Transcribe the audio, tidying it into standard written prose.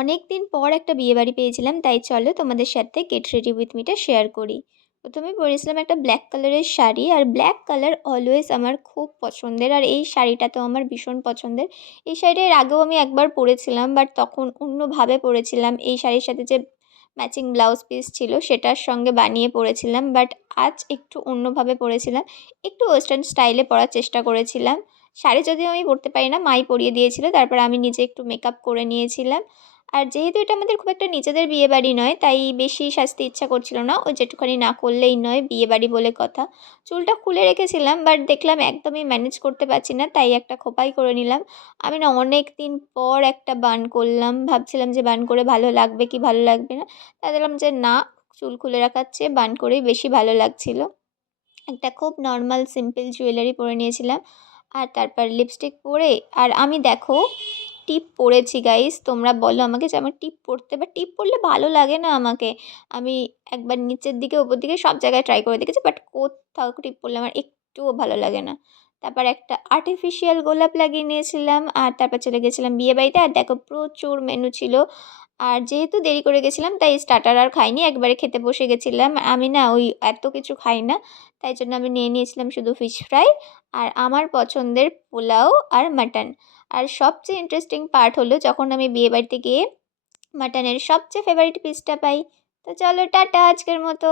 অনেক দিন পর একটা বিয়েবাড়ি পেয়েছিলাম, তাই চলো তোমাদের সাথে গেট রেডি উইথ মিটা শেয়ার করি। প্রথমে পরেছিলাম একটা ব্ল্যাক কালারের শাড়ি, আর ব্ল্যাক কালার অলওয়েজ আমার খুব পছন্দের, আর এই শাড়িটা তো আমার ভীষণ পছন্দের। এই শাড়িটা এর আগেও আমি একবার পরেছিলাম, বাট তখন অন্যভাবে পরেছিলাম। এই শাড়ির সাথে যে ম্যাচিং ব্লাউজ পিস ছিল সেটার সঙ্গে বানিয়ে পরেছিলাম, বাট আজ একটু অন্যভাবে পরেছিলাম। একটু ওয়েস্টার্ন স্টাইলে পরার চেষ্টা করেছিলাম। শাড়ি যদিও আমি পরতে পারি না, মাই পরিয়ে দিয়েছিল, তারপর আমি নিজে একটু মেকআপ করে নিয়েছিলাম। আর যেহেতু এটা আমাদের খুব একটা নিজেদের বিয়েবাড়ি নয়, তাই বেশি সাজতে ইচ্ছা করছিল না, ওই যেটুখানি না করলেই নয়, বিয়েবাড়ি বলে কথা। চুলটা খুলে রেখেছিলাম, বাট দেখলাম একদমই ম্যানেজ করতে পারছি না, তাই একটা খোঁপাই করে নিলাম। আমি না অনেক দিন পর একটা বান করলাম, ভাবছিলাম যে বান করে ভালো লাগবে কি ভালো লাগবে না, তাই দেখলাম যে না, চুল খুলে রাখার চেয়ে বান করেই বেশি ভালো লাগছিল। একটা খুব নর্মাল সিম্পল জুয়েলারি পরে নিয়েছিলাম, আর তারপর লিপস্টিক পরে। আর আমি দেখো টিপ পরেছি গাইস, তোমরা বলো আমাকে যে আমার টিপ পরতে, বা টিপ পরলে ভালো লাগে না আমাকে। আমি একবার নিচের দিকে ওপর দিকে সব জায়গায় ট্রাই করে দেখেছি, বাট কোথাও টিপ পরলে আমার একটুও ভালো লাগে না। তারপর একটা আর্টিফিশিয়াল গোলাপ লাগিয়ে নিয়েছিলাম, আর তারপর চলে গেছিলাম বিয়েবাড়িতে। আর দেখো প্রচুর মেনু ছিল, আর যেহেতু দেরি করে গেছিলাম তাই স্টার্টার আর খাইনি, একবারে খেতে বসে গেছিলাম। আমি না ওই এত কিছু খাই না, তাই জন্য আমি নিয়ে নিয়েছিলাম শুধু ফিশ ফ্রাই আর আমার পছন্দের পোলাও আর মাটন। আর সবচেয়ে ইন্টারেস্টিং পার্ট হলো যখন আমি বিয়েবাড়িতে গিয়ে মাটনের সবচেয়ে ফেভারিট পিসটা পাই। তো চলো টাটা আজকের মতো।